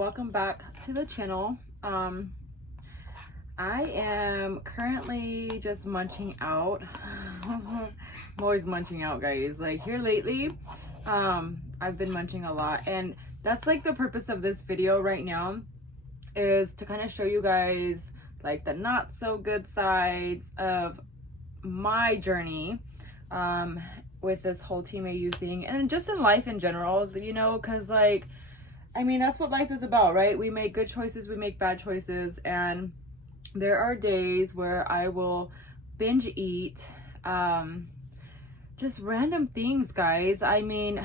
welcome back to the channel. I am currently just munching out. I'm always munching out, guys. Like here lately, I've been munching a lot, and that's like the purpose of this video right now, is to kind of show you guys like the not so good sides of my journey with this whole Team AU thing, and just in life in general, you know, because like, I mean, that's what life is about, right? We make good choices, we make bad choices, and there are days where I will binge eat just random things, guys. I mean,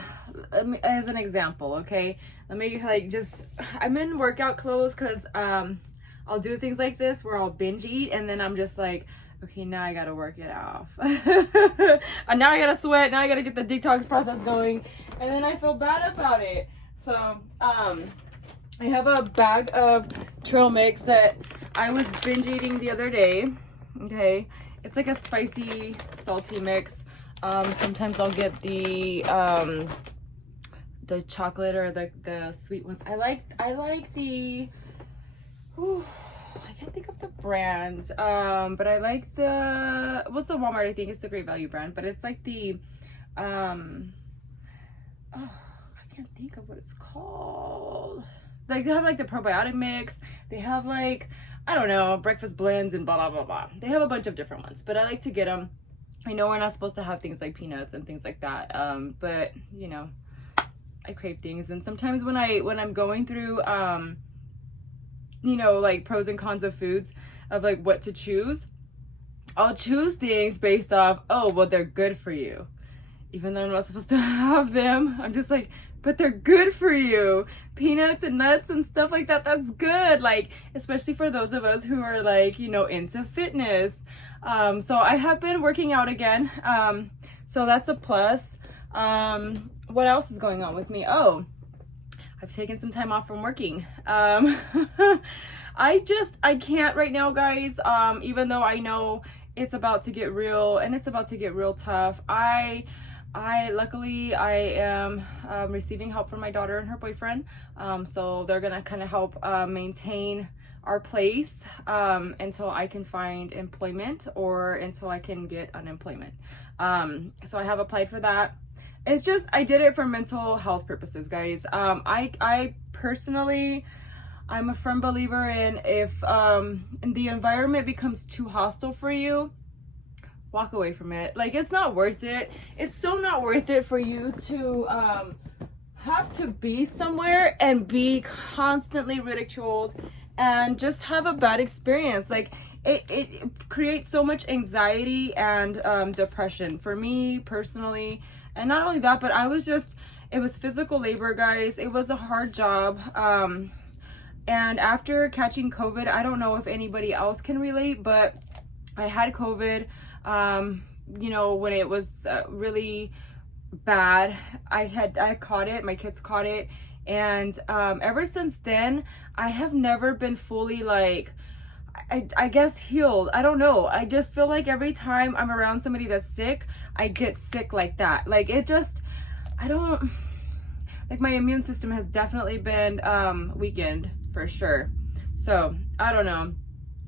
as an example, okay? Let me like just, I'm in workout clothes because I'll do things like this where I'll binge eat, and then I'm just like, okay, now I gotta work it off. And now I gotta sweat, now I gotta get the detox process going, and then I feel bad about it. So, I have a bag of trail mix that I was binge eating the other day, okay? It's like a spicy, salty mix. Sometimes I'll get the chocolate or the sweet ones. I like the, I can't think of the brand, but I like the, what's the Walmart? I think it's the Great Value brand, but it's like the, I can't think of what it's called. Like they have like the probiotic mix. They have like, I don't know, breakfast blends and blah, blah, blah, blah. They have a bunch of different ones, but I like to get them. I know we're not supposed to have things like peanuts and things like that. But you know, I crave things. And sometimes when I'm going through, you know, like pros and cons of foods, of like what to choose, I'll choose things based off, oh, well, they're good for you. Even though I'm not supposed to have them, I'm just like, but they're good for you. Peanuts and nuts and stuff like that, that's good. Like, especially for those of us who are like, you know, into fitness. So I have been working out again. So that's a plus. What else is going on with me? Oh, I've taken some time off from working. I can't right now, guys. Even though I know it's about to get real, and it's about to get real tough. Luckily I am receiving help from my daughter and her boyfriend. So they're gonna kind of help maintain our place until I can find employment, or until I can get unemployment. So I have applied for that. It's just, I did it for mental health purposes, guys. I personally, I'm a firm believer in, if the environment becomes too hostile for you, walk away from it. Like, it's not worth it. It's so not worth it for you to have to be somewhere and be constantly ridiculed and just have a bad experience. Like, it creates so much anxiety and depression for me personally. And not only that, but it was physical labor, guys. It was a hard job. And after catching COVID, I don't know if anybody else can relate, but I had COVID, you know, when it was really bad. I caught it, my kids caught it. And ever since then, I have never been fully like, I guess healed. I don't know. I just feel like every time I'm around somebody that's sick, I get sick like that. Like it just, I don't, like my immune system has definitely been weakened for sure. So I don't know.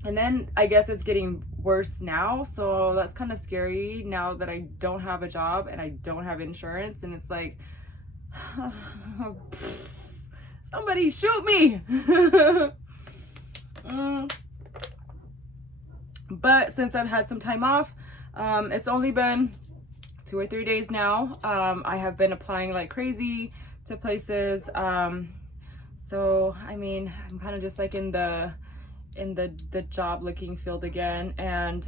And then I guess it's getting worse now. So that's kind of scary now that I don't have a job and I don't have insurance. And it's like, somebody shoot me. But since I've had some time off, it's only been 2 or 3 days now. I have been applying like crazy to places. So I mean, I'm kind of just like in the job looking field again. And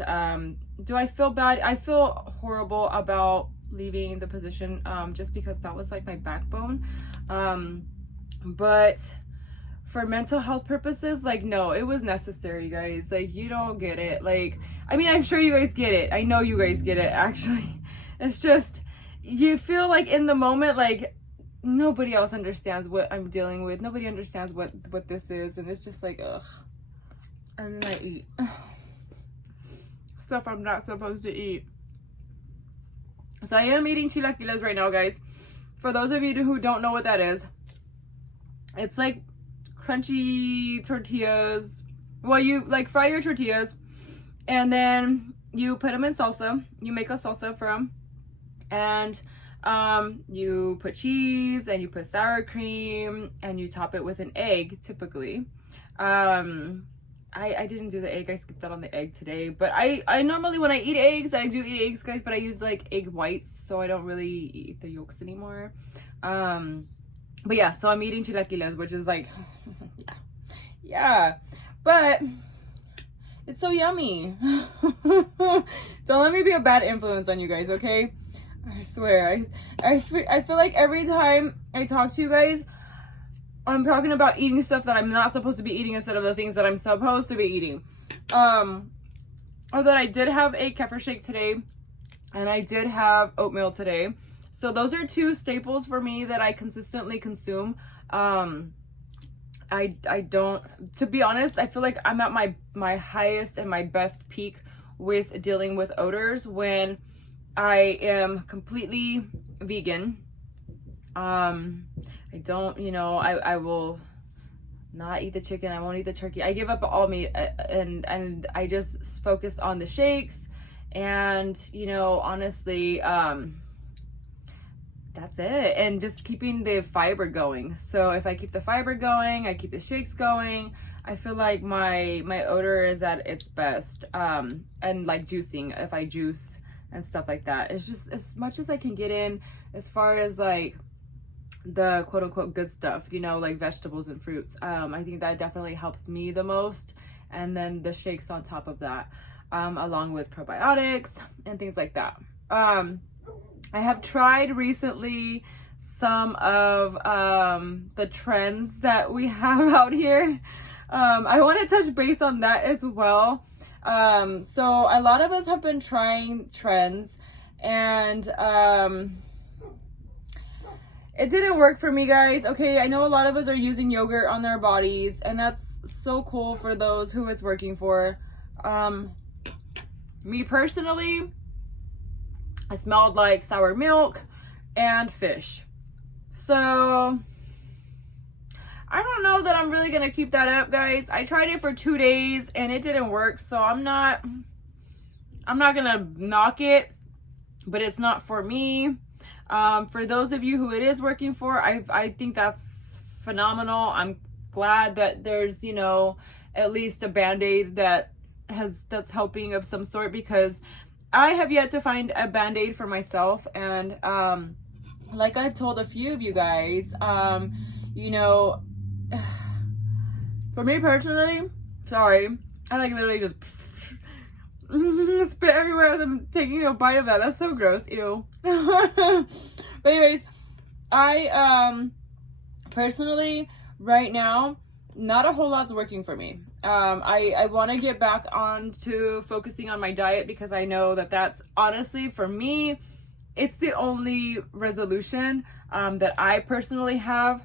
do I feel bad? I feel horrible about leaving the position, just because that was like my backbone. But for mental health purposes, like, no, it was necessary, guys. Like, you don't get it. Like, I mean, I'm sure you guys get it. I know you guys get it, actually. It's just, you feel like in the moment, like, nobody else understands what I'm dealing with. Nobody understands what this is. And it's just like, ugh. And then I eat stuff I'm not supposed to eat. So I am eating chilaquiles right now, guys. For those of you who don't know what that is, it's like crunchy tortillas. Well, you like fry your tortillas and then you put them in salsa. You make a salsa from, and you put cheese and you put sour cream and you top it with an egg typically. I didn't do the egg. I skipped out on the egg today, but I normally, when I eat eggs, I do eat eggs, guys, but I use like egg whites, so I don't really eat the yolks anymore. But yeah, so I'm eating chilaquiles, which is like, yeah, but it's so yummy. Don't let me be a bad influence on you guys, okay? I swear, I feel like every time I talk to you guys, I'm talking about eating stuff that I'm not supposed to be eating instead of the things that I'm supposed to be eating. Although I did have a kefir shake today, and I did have oatmeal today. So those are two staples for me that I consistently consume. I don't, to be honest, I feel like I'm at my highest and my best peak with dealing with odors when I am completely vegan. I don't, you know, I will not eat the chicken. I won't eat the turkey. I give up all meat, and I just focus on the shakes, and, you know, honestly, that's it. And just keeping the fiber going. So if I keep the fiber going, I keep the shakes going, I feel like my odor is at its best. And like juicing, if I juice and stuff like that, it's just as much as I can get in as far as like the quote unquote good stuff, you know, like vegetables and fruits. I think that definitely helps me the most. And then the shakes on top of that, along with probiotics and things like that. I have tried recently some of the trends that we have out here. I want to touch base on that as well. So a lot of us have been trying trends, and it didn't work for me, guys. Okay, I know a lot of us are using yogurt on their bodies, and that's so cool for those who it's working for. Me personally, I smelled like sour milk and fish. So I don't know that I'm really gonna keep that up, guys. I tried it for 2 days and it didn't work, so I'm not gonna knock it, but it's not for me. For those of you who it is working for, I think that's phenomenal. I'm glad that there's, you know, at least a Band-Aid that's helping of some sort, because I have yet to find a Band-Aid for myself. And like I've told a few of you guys, you know, for me personally, sorry, I like literally just spit everywhere as I'm taking a bite of that. That's so gross. Ew. But anyways, I personally right now, not a whole lot's working for me. I want to get back on to focusing on my diet, because I know that that's honestly, for me, it's the only resolution that I personally have.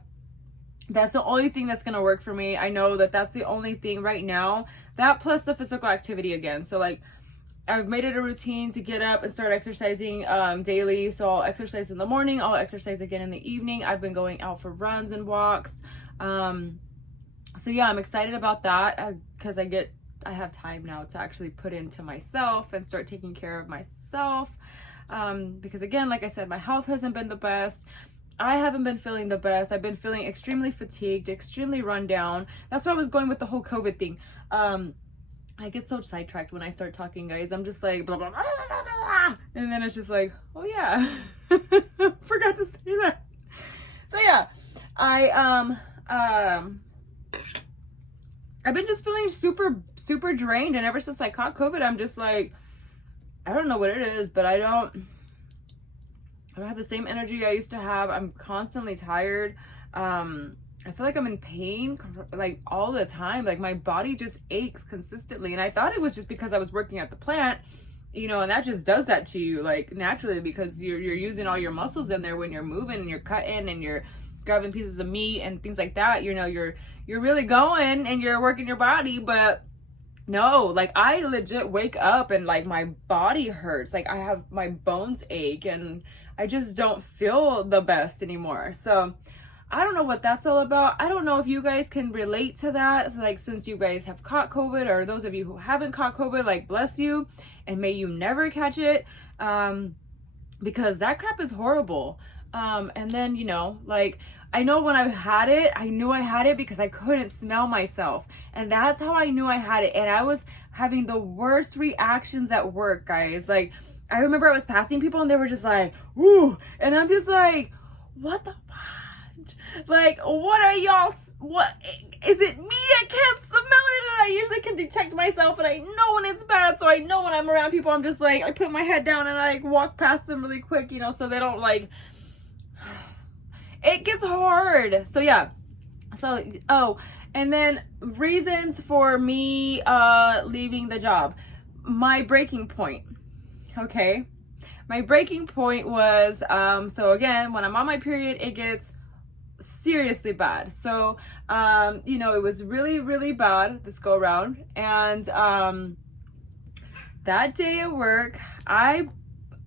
That's the only thing that's going to work for me. I know that that's the only thing right now. That plus the physical activity again. So like, I've made it a routine to get up and start exercising daily. So I'll exercise in the morning. I'll exercise again in the evening. I've been going out for runs and walks. So yeah, I'm excited about that, because I have time now to actually put into myself and start taking care of myself. Because again, like I said, my health hasn't been the best. I haven't been feeling the best. I've been feeling extremely fatigued, extremely run down. That's why I was going with the whole COVID thing. I get so sidetracked when I start talking, guys. I'm just like, blah, blah, blah, blah, blah. And then it's just like, oh yeah, forgot to say that. So yeah, I've been just feeling super, super drained. And ever since I caught COVID, I'm just like, I don't know what it is, but I don't have the same energy I used to have. I'm constantly tired. I feel like I'm in pain like all the time. Like my body just aches consistently. And I thought it was just because I was working at the plant, you know, and that just does that to you like naturally, because you're using all your muscles in there when you're moving and you're cutting and you're grabbing pieces of meat and things like that. You know, you're really going and you're working your body. But no, like I legit wake up and like my body hurts. Like I have my bones ache and I just don't feel the best anymore. So I don't know what that's all about. I don't know if you guys can relate to that. Like, since you guys have caught COVID, or those of you who haven't caught COVID, like, bless you, and may you never catch it. Because that crap is horrible. And then, you know, like, I know when I had it, I knew I had it because I couldn't smell myself. And that's how I knew I had it. And I was having the worst reactions at work, guys. Like, I remember I was passing people and they were just like, "Ooh," and I'm just like, what the fudge? Like, what are y'all, what, is it me? I can't smell it, and I usually can detect myself, and I know when it's bad, so I know when I'm around people, I'm just like, I put my head down and I like walk past them really quick, you know, so they don't like, it gets hard. So yeah, so, oh, and then reasons for me leaving the job. My breaking point, okay? My breaking point was, so again, when I'm on my period, it gets seriously bad. So, you know, it was really, really bad this go around. And that day at work, I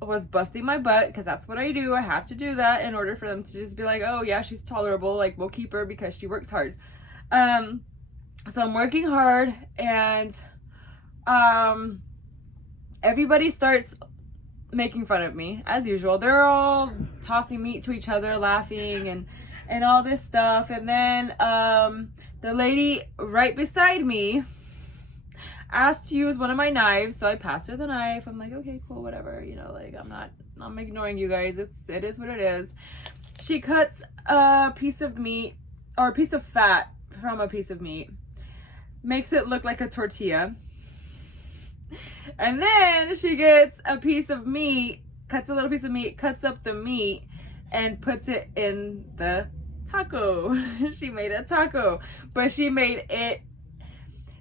was busting my butt, because that's what I do. I have to do that in order for them to just be like, oh yeah, she's tolerable, like, we'll keep her because she works hard. So I'm working hard, and everybody starts making fun of me as usual. They're all tossing meat to each other, laughing and all this stuff. And then the lady right beside me asked to use one of my knives, so I passed her the knife. I'm like, okay, cool, whatever, you know, like, I'm ignoring you guys. It is what it is. She cuts a piece of meat, or a piece of fat from a piece of meat, makes it look like a tortilla. And then she gets a piece of meat, cuts a little piece of meat, cuts up the meat, and puts it in the taco. She made a taco, but she made it.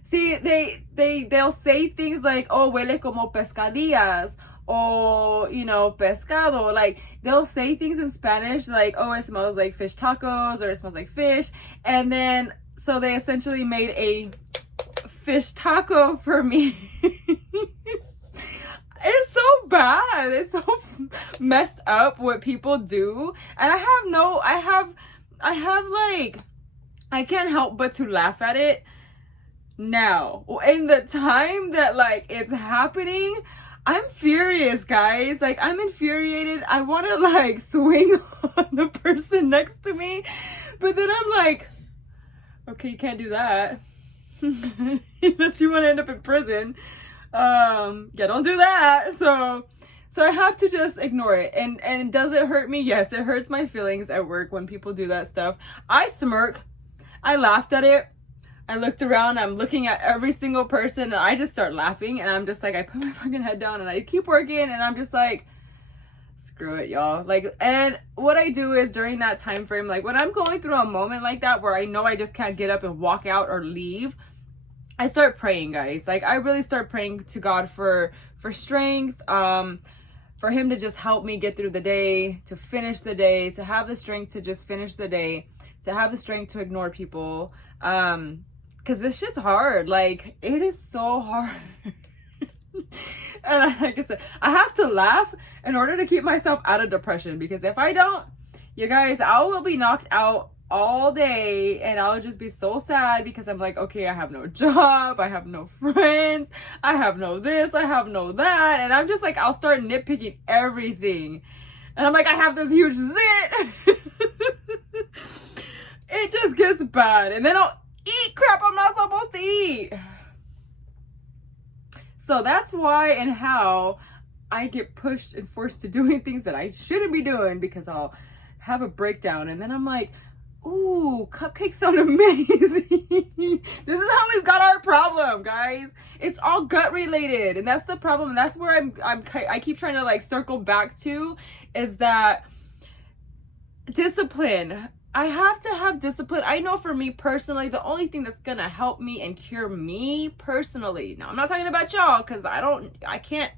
See, they'll say things like, "Oh, huele como pescadillas," or, you know, pescado. Like, they'll say things in Spanish like, "Oh, it smells like fish tacos," or "It smells like fish," and then so they essentially made a fish taco for me. It's so bad. It's so messed up what people do. And I have like, I can't help but to laugh at it now. In the time that like it's happening, I'm furious, guys. Like, I'm infuriated. I want to like swing on the person next to me. But then I'm like, okay, you can't do that. Unless you want to end up in prison. Yeah, don't do that. So I have to just ignore it. And does it hurt me? Yes, it hurts my feelings at work when people do that stuff. I smirk. I laughed at it. I looked around, I'm looking at every single person, and I just start laughing, and I'm just like, I put my fucking head down and I keep working, and I'm just like, screw it, y'all. Like, and what I do is during that time frame, like when I'm going through a moment like that where I know I just can't get up and walk out or leave, I start praying, guys. Like, I really start praying to God for strength, for him to just help me get through the day, to finish the day, to have the strength to just finish the day, to have the strength to ignore people. Cause this shit's hard. Like, it is so hard. And like I said, I have to laugh in order to keep myself out of depression, because if I don't, you guys, I will be knocked out all day, and I'll just be so sad because I'm like, okay, I have no job, I have no friends, I have no this, I have no that, and I'm just like, I'll start nitpicking everything, and I'm like, I have this huge zit. It just gets bad, and then I'll eat crap I'm not supposed to eat. So that's why and how I get pushed and forced to doing things that I shouldn't be doing, because I'll have a breakdown, and then I'm like, ooh, cupcakes sound amazing. This is how we've got our problem, guys. It's all gut related, and that's the problem. And that's where I keep trying to like circle back to, is that discipline. I have to have discipline. I know for me personally, the only thing that's gonna help me and cure me personally. Now, I'm not talking about y'all, because I can't.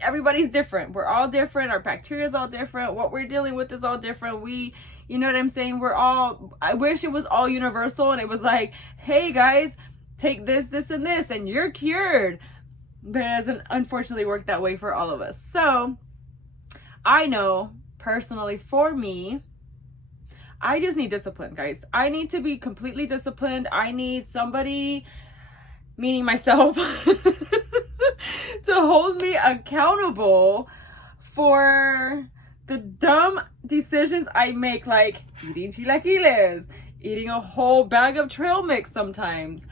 Everybody's different. We're all different. Our bacteria is all different. What we're dealing with is all different. You know what I'm saying? I wish it was all universal and it was like, hey guys, take this, this, and this, and you're cured. But it doesn't unfortunately work that way for all of us. So I know personally for me, I just need discipline, guys. I need to be completely disciplined. I need somebody, meaning myself, to hold me accountable for the dumb decisions I make, like eating chilaquiles, eating a whole bag of trail mix sometimes,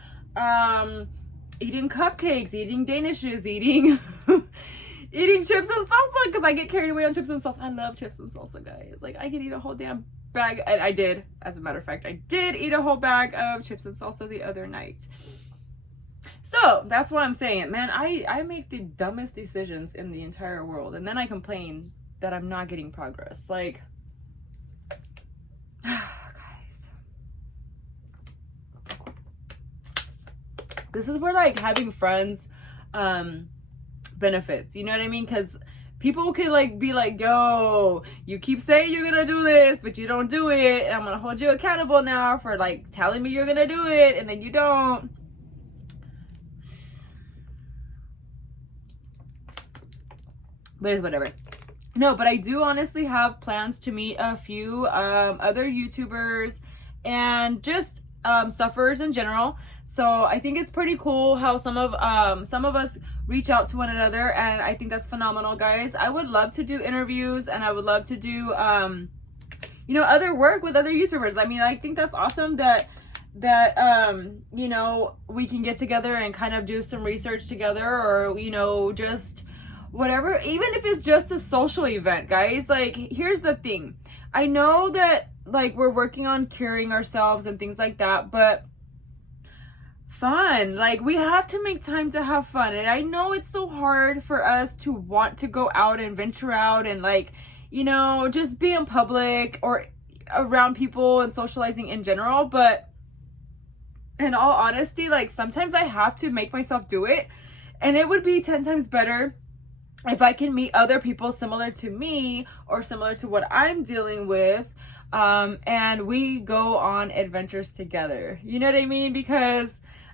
eating cupcakes, eating danishes, eating eating chips and salsa, because I get carried away on chips and salsa. I love chips and salsa, guys. Like, I could eat a whole damn bag, and I did, as a matter of fact, I did eat a whole bag of chips and salsa the other night. So that's what I'm saying, man. I make the dumbest decisions in the entire world, and then I complain that I'm not getting progress. Like, guys, this is where, like, having friends benefits, you know what I mean? Because people could, like, be like, yo, you keep saying you're gonna do this, but you don't do it, and I'm gonna hold you accountable now for, like, telling me you're gonna do it, and then you don't. But it's whatever. No, but I do honestly have plans to meet a few other YouTubers and just sufferers in general. So I think it's pretty cool how some of us reach out to one another, and I think that's phenomenal, guys. I would love to do interviews, and I would love to do you know, other work with other YouTubers. I mean, I think that's awesome that you know, we can get together and kind of do some research together, or, you know, just whatever, even if it's just a social event, guys. Like, here's the thing. I know that, like, we're working on curing ourselves and things like that, but fun, like, we have to make time to have fun. And I know it's so hard for us to want to go out and venture out and, like, you know, just be in public or around people and socializing in general. But in all honesty, like, sometimes I have to make myself do it, and it would be 10 times better if I can meet other people similar to me or similar to what I'm dealing with, and we go on adventures together. You know what I mean? Because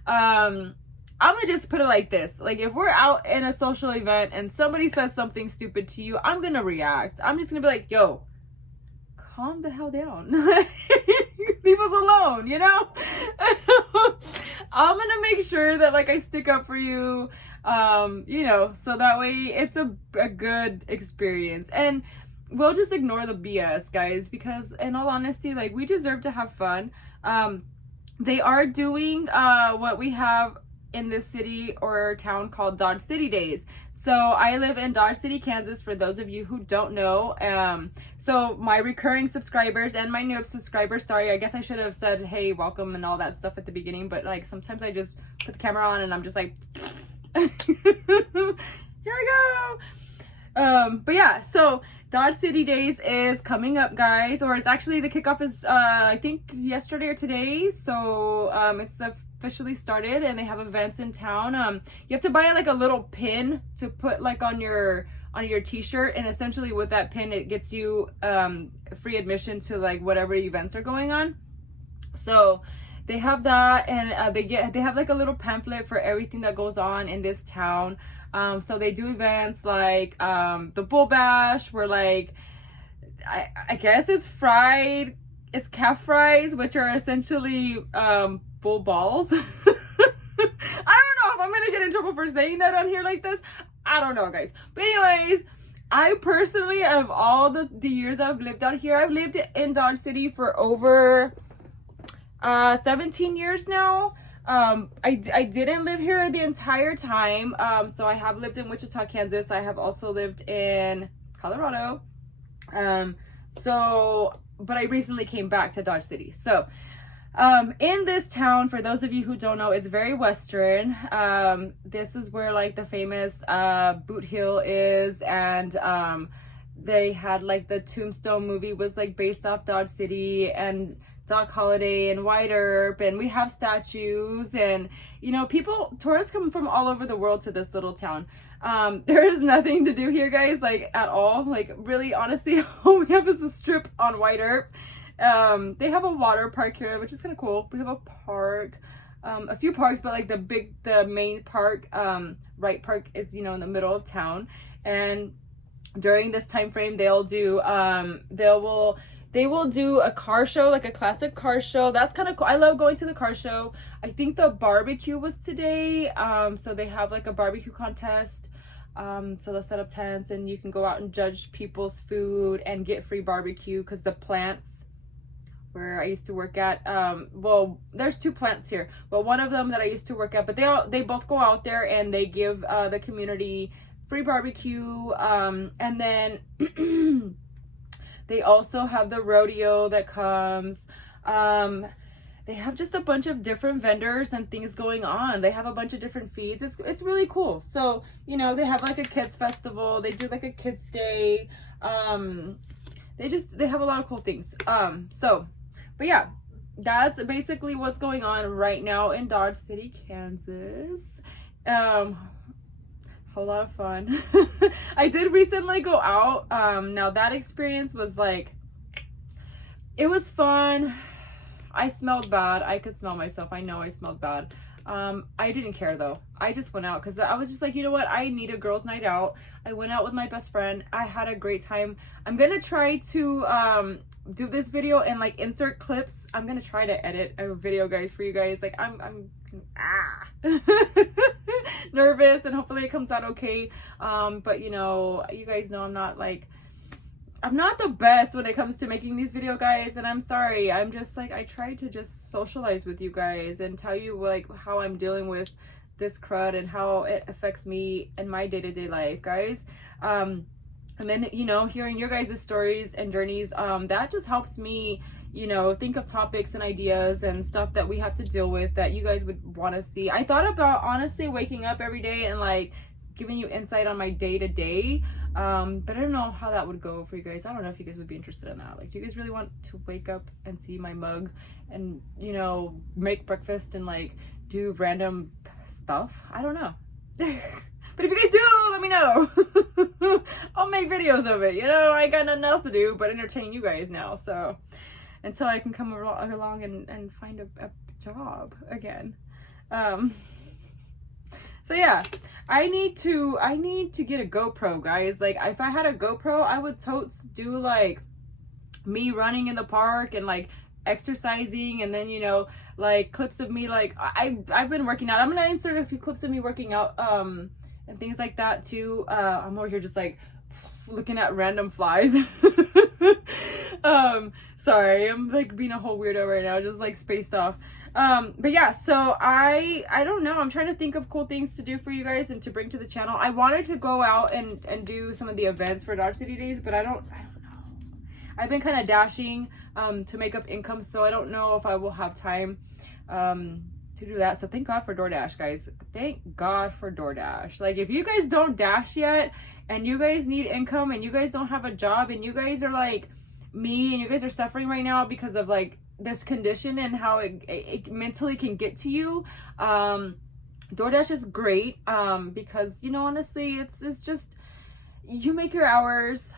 I'm gonna just put it like this. Like, if we're out in a social event and somebody says something stupid to you, I'm gonna react. I'm just gonna be like, yo, calm the hell down. Leave us alone, you know? I'm gonna make sure that, like, I stick up for you, you know, so that way it's a good experience, and we'll just ignore the BS, guys, because in all honesty, like, we deserve to have fun. They are doing what we have in this city or town called Dodge City Days. So I live in Dodge City, Kansas, for those of you who don't know. So my recurring subscribers and my new subscribers, sorry, I guess I should have said, hey, welcome and all that stuff at the beginning, but, like, sometimes I just put the camera on and I'm just like, here I go. But yeah, so Dodge City Days is coming up, guys, or it's actually, the kickoff is I think yesterday or today. So it's officially started, and they have events in town. You have to buy, like, a little pin to put, like, on your t-shirt, and essentially with that pin it gets you free admission to, like, whatever events are going on. So they have that, and they have, like, a little pamphlet for everything that goes on in this town. So they do events like the Bull Bash, where, like, I guess it's calf fries, which are essentially bull balls. I don't know if I'm gonna get in trouble for saying that on here like this. I don't know, guys. But anyways, I personally, of all the years I've lived out here, I've lived in Dodge City for over 17 years now. I didn't live here the entire time. So I have lived in Wichita, Kansas. I have also lived in Colorado. But I recently came back to Dodge City. So in this town, for those of you who don't know, it's very Western. This is where, like, the famous Boot Hill is, and they had, like, the Tombstone movie was, like, based off Dodge City, and Doc Holliday and White Earp, and we have statues, and, you know, tourists come from all over the world to this little town. There is nothing to do here, guys, like, at all. Like, really, honestly, all we have is a strip on White Earp. They have a water park here, which is kind of cool. We have a park, a few parks, but, like, the main park, Wright Park, is, you know, in the middle of town. And during this time frame, they will They will do a car show, like a classic car show. That's kind of cool. I love going to the car show. I think the barbecue was today. So they have like a barbecue contest. So they'll set up tents and you can go out and judge people's food and get free barbecue, because the plants where I used to work at, well, there's 2 plants here, but one of them that I used to work at, but they both go out there and they give the community free barbecue. And then they also have the rodeo that comes. They have just a bunch of different vendors and things going on. They have a bunch of different feeds. It's really cool. So, you know, they have like a kids festival. They do like a kids day. They have a lot of cool things. But yeah, that's basically what's going on right now in Dodge City, Kansas. A lot of fun. I did recently go out. Now that experience was like, it was fun. I smelled bad. I could smell myself. I know I smelled bad. I didn't care though. I just went out because I was just like, you know what? I need a girls' night out. I went out with my best friend. I had a great time. I'm gonna try to do this video and like insert clips. I'm gonna try to edit a video, guys, for you guys. Like I'm nervous, and hopefully it comes out okay. But you know, you guys know I'm not the best when it comes to making these video, guys, and I'm sorry. I'm just like, I try to just socialize with you guys and tell you like how I'm dealing with this crud and how it affects me in my day-to-day life, guys. And then, you know, hearing your guys' stories and journeys, that just helps me, you know, think of topics and ideas and stuff that we have to deal with that you guys would want to see. I thought about honestly waking up every day and like giving you insight on my day-to-day, but I don't know how that would go for you guys. I don't know if you guys would be interested in that. Like, do you guys really want to wake up and see my mug and, you know, make breakfast and like do random stuff? I don't know. But if you guys do, let me know. I'll make videos of it. You know, I got nothing else to do but entertain you guys now. So until I can come along and find a job again. So yeah, I need to get a GoPro, guys. Like, if I had a GoPro, I would totes do like me running in the park and like exercising, and then, you know, like clips of me, like I've been working out. I'm gonna insert a few clips of me working out and things like that too. I'm over here just like looking at random flies. Sorry, I'm like being a whole weirdo right now, just like spaced off. But yeah, so I don't know, I'm trying to think of cool things to do for you guys and to bring to the channel. I wanted to go out and do some of the events for Dodge City Days, but I don't know. I've been kind of dashing to make up income, so I don't know if I will have time to do that. So thank God for DoorDash, guys. Thank God for DoorDash. Like, if you guys don't dash yet and you guys need income and you guys don't have a job and you guys are like me and you guys are suffering right now because of like this condition and how it mentally can get to you, DoorDash is great, because, you know, honestly, it's just, you make your hours.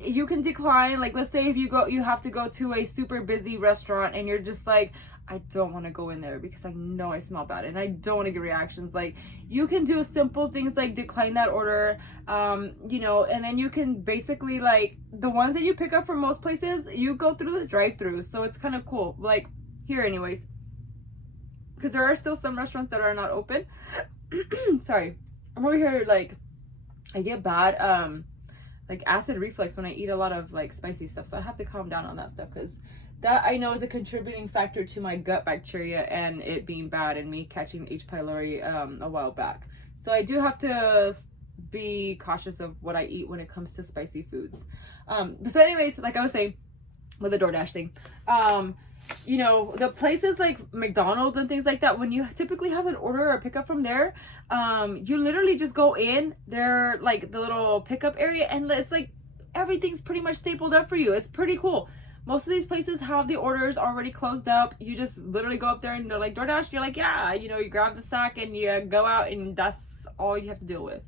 You can decline. Like, let's say if you have to go to a super busy restaurant and you're just like, I don't want to go in there because I know I smell bad and I don't want to get reactions. Like, you can do simple things like decline that order, you know, and then you can basically, like, the ones that you pick up from most places, you go through the drive-through. So it's kind of cool. Like, here anyways, because there are still some restaurants that are not open. Sorry, I'm over here, like, I get bad, like, acid reflux when I eat a lot of, like, spicy stuff. So I have to calm down on that stuff, because that I know is a contributing factor to my gut bacteria and it being bad and me catching H. pylori a while back. So I do have to be cautious of what I eat when it comes to spicy foods. So anyways, like I was saying with the DoorDash thing, you know, the places like McDonald's and things like that, when you typically have an order or pickup from there, you literally just go in there, like the little pickup area, and it's like everything's pretty much stapled up for you. It's pretty cool. Most of these places have the orders already closed up. You just literally go up there and they're like, DoorDash. You're like, yeah, you know, you grab the sack and you go out, and that's all you have to deal with.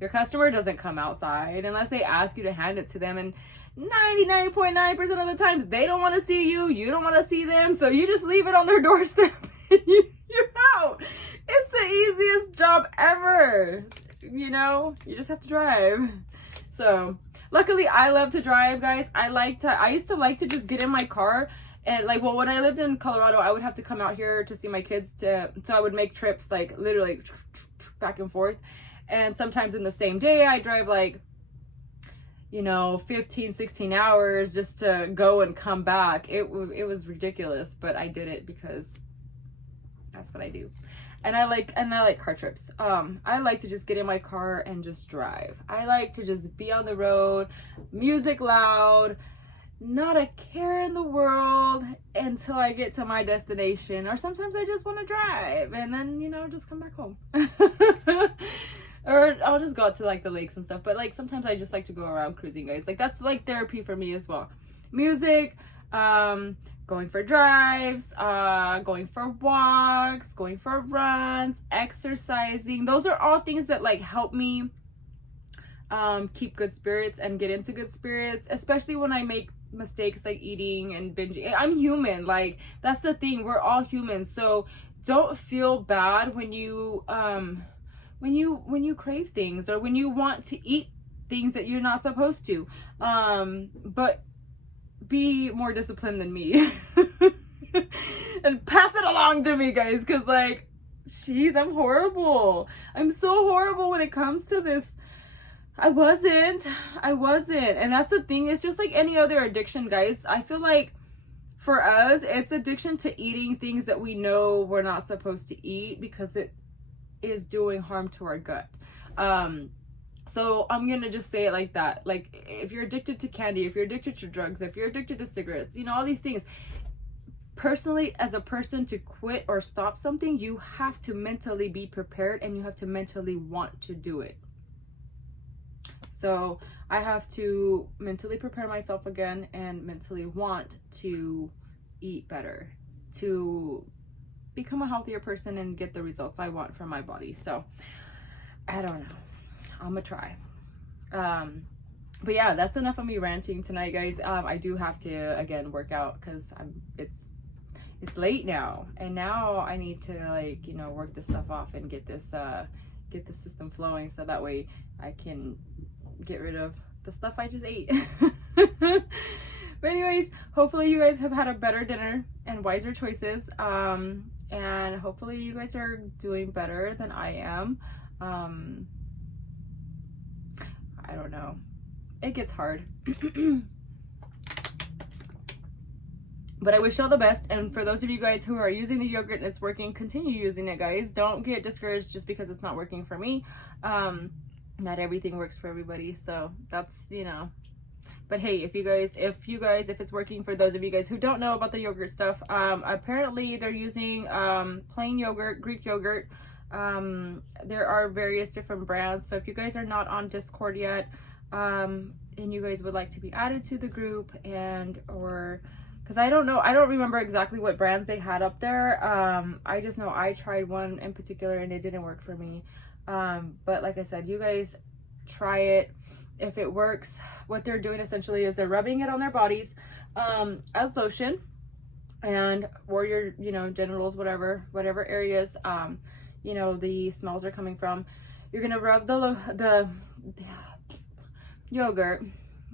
Your customer doesn't come outside unless they ask you to hand it to them, and 99.9% of the times they don't want to see you. You don't want to see them, so you just leave it on their doorstep and you're out. It's the easiest job ever. You know, you just have to drive. So Luckily, I love to drive, guys. I used to like to just get in my car and like, well, when I lived in Colorado, I would have to come out here to see my kids so I would make trips like literally back and forth. And sometimes in the same day, I drive like, 15, 16 hours just to go and come back. It was ridiculous, but I did it because that's what I do. And I like car trips. I like to just get in my car and just drive. I like to just be on the road, music loud, not a care in the world until I get to my destination. Or sometimes I just want to drive and then, just come back home. Or I'll just go out to like the lakes and stuff. But like sometimes I just like to go around cruising, guys. Like that's like therapy for me as well. Music, going for drives, going for walks, going for runs, exercising. Those are all things that like help me keep good spirits and get into good spirits, especially when I make mistakes like eating and binging. I'm human. Like that's the thing. We're all human. So don't feel bad when you crave things or when you want to eat things that you're not supposed to. But be more disciplined than me and pass it along to me, guys, because like I'm horrible. I'm so horrible when it comes to this. I wasn't and that's the thing. It's just like any other addiction, guys. I feel like for us it's addiction to eating things that we know we're not supposed to eat because it is doing harm to our gut. So I'm gonna just say it like that. Like if you're addicted to candy, if you're addicted to drugs, if you're addicted to cigarettes, all these things, personally, as a person, to quit or stop something, you have to mentally be prepared and you have to mentally want to do it. So I have to mentally prepare myself again and mentally want to eat better, to become a healthier person and get the results I want from my body. So I don't know. I'm gonna try. But yeah, that's enough of me ranting tonight, guys. I do have to again work out because it's late now, and now I need to work this stuff off and get the system flowing so that way I can get rid of the stuff I just ate. But anyways, hopefully you guys have had a better dinner and wiser choices. And hopefully you guys are doing better than I am. I don't know. It gets hard. But I wish you all the best. And for those of you guys who are using the yogurt and it's working, continue using it, guys. Don't get discouraged just because it's not working for me. Not everything works for everybody. So that's, But hey, if it's working for those of you guys who don't know about the yogurt stuff, apparently they're using plain yogurt, Greek yogurt. There are various different brands. So if you guys are not on Discord yet, and you guys would like to be added to the group because I don't remember exactly what brands they had up there. I just know I tried one in particular and it didn't work for me. But like I said, you guys try it. If it works, what they're doing essentially is they're rubbing it on their bodies as lotion, and or your genitals, whatever areas the smells are coming from. You're gonna rub the yogurt,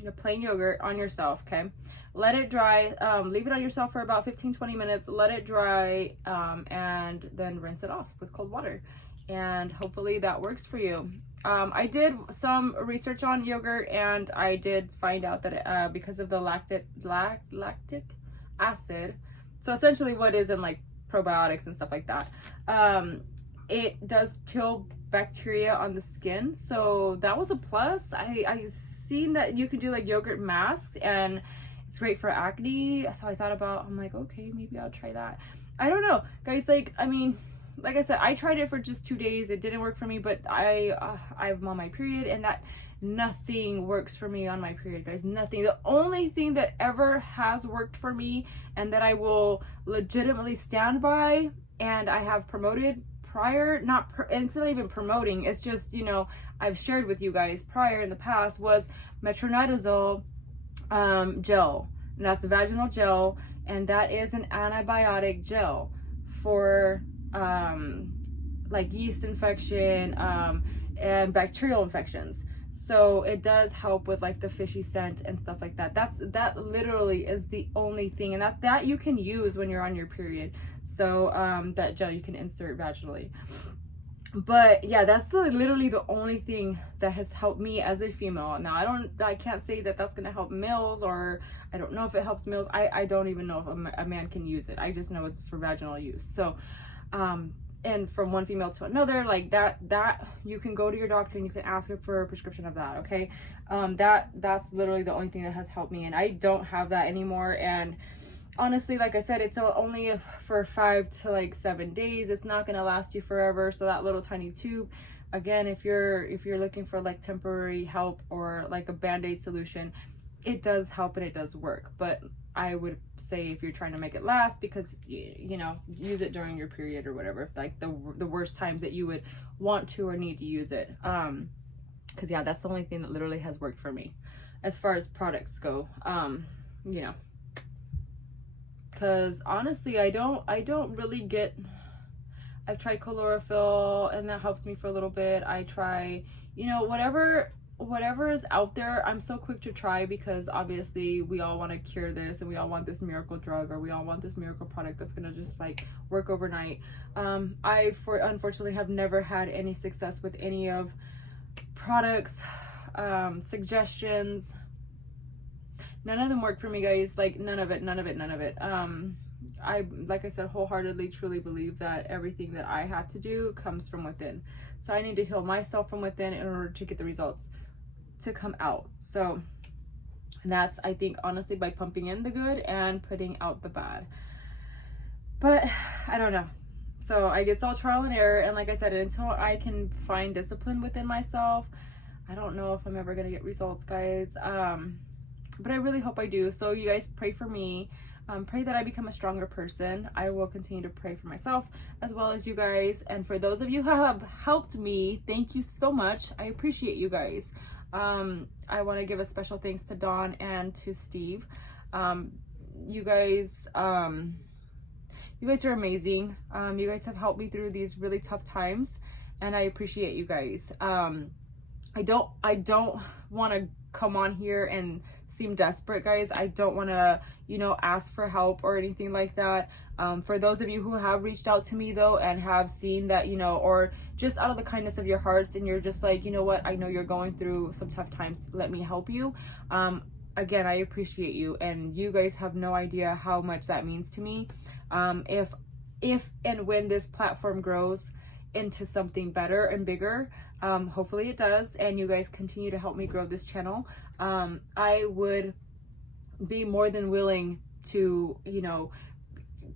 the plain yogurt, on yourself. Okay, let it dry. Leave it on yourself for about 15-20 minutes. Let it dry, and then rinse it off with cold water, and hopefully that works for you. I did some research on yogurt, and I did find out that because of the lactic acid, so essentially what is in like probiotics and stuff like that, it does kill bacteria on the skin. So that was a plus. I seen that you can do like yogurt masks and it's great for acne. So I'm like, okay, maybe I'll try that. I don't know, guys. Like I said, I tried it for just 2 days. It didn't work for me, but I'm on my period, and that nothing works for me on my period, guys. Nothing. The only thing that ever has worked for me and that I will legitimately stand by, and I have promoted prior, it's not even promoting, it's just, I've shared with you guys prior in the past, was metronidazole gel. And that's a vaginal gel, and that is an antibiotic gel for like yeast infection and bacterial infections. So it does help with like the fishy scent and stuff like that. That literally is the only thing, and that you can use when you're on your period. So that gel you can insert vaginally. But yeah, that's literally the only thing that has helped me as a female. Now I can't say that that's gonna help males, or I don't know if it helps males. I don't even know if a man can use it. I just know it's for vaginal use. So and from one female to another, like that you can go to your doctor and you can ask her for a prescription of that. Okay, that's literally the only thing that has helped me, and I don't have that anymore. And honestly, like I said, it's only for 5 to like 7 days. It's not gonna last you forever. So that little tiny tube, again, if you're looking for like temporary help or like a band-aid solution, it does help and it does work. But I would say if you're trying to make it last, because you know, use it during your period or whatever, like the worst times that you would want to or need to use it. Because yeah, that's the only thing that literally has worked for me as far as products go. You know, because honestly, I don't really get. I've tried chlorophyll and that helps me for a little bit. I try, you know, whatever is out there, I'm so quick to try, because obviously we all want to cure this and we all want this miracle drug, or we all want this miracle product that's gonna just like work overnight. Unfortunately have never had any success with any of products, suggestions. None of them work for me, guys. Like none of it. I, like I said, wholeheartedly truly believe that everything that I have to do comes from within. So I need to heal myself from within in order to get the results to come out. So that's, I think, honestly, by pumping in the good and putting out the bad. But I don't know. So it's all trial and error. And like I said, until I can find discipline within myself, I don't know if I'm ever going to get results, guys. But I really hope I do. So you guys pray for me. Pray that I become a stronger person. I will continue to pray for myself as well as you guys. And for those of you who have helped me, thank you so much. I appreciate you guys. I want to give a special thanks to Dawn and to Steve. You guys are amazing. You guys have helped me through these really tough times, and I appreciate you guys. I don't want to come on here and seem desperate, guys. I don't want to, you know, ask for help or anything like that. For those of you who have reached out to me though and have seen that, you know, or just out of the kindness of your hearts, and you're just like, you know what, I know you're going through some tough times, let me help you. Again, I appreciate you, and you guys have no idea how much that means to me. If and when this platform grows into something better and bigger, hopefully it does, and you guys continue to help me grow this channel, I would be more than willing to, you know,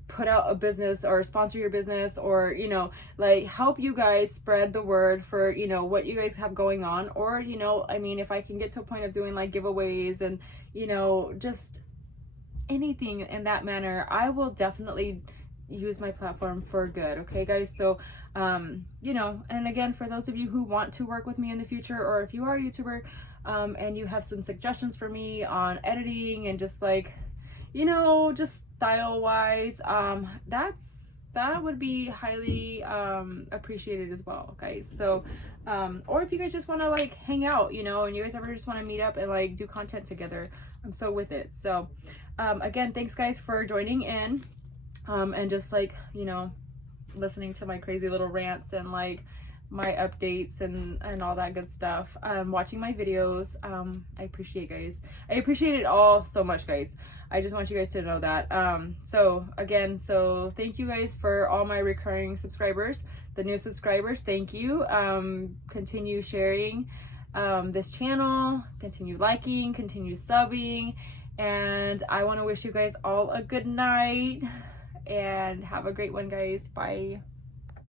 put out a business or sponsor your business, or, you know, like help you guys spread the word for, you know, what you guys have going on. Or, you know, I mean, if I can get to a point of doing like giveaways and, you know, just anything in that manner, I will definitely use my platform for good. Okay, guys? So you know, and again, for those of you who want to work with me in the future, or if you are a YouTuber and you have some suggestions for me on editing and just like, you know, just style wise, that would be highly appreciated as well, guys. So or if you guys just want to like hang out, you know, and you guys ever just want to meet up and like do content together, I'm so with it. So again, thanks guys for joining in and just like, you know, listening to my crazy little rants and like my updates and all that good stuff, watching my videos. I appreciate guys. I appreciate it all so much, guys. I just want you guys to know that. So again, so thank you guys for all my recurring subscribers, the new subscribers, thank you. Continue sharing this channel, continue liking, continue subbing, and I want to wish you guys all a good night and have a great one, guys. Bye.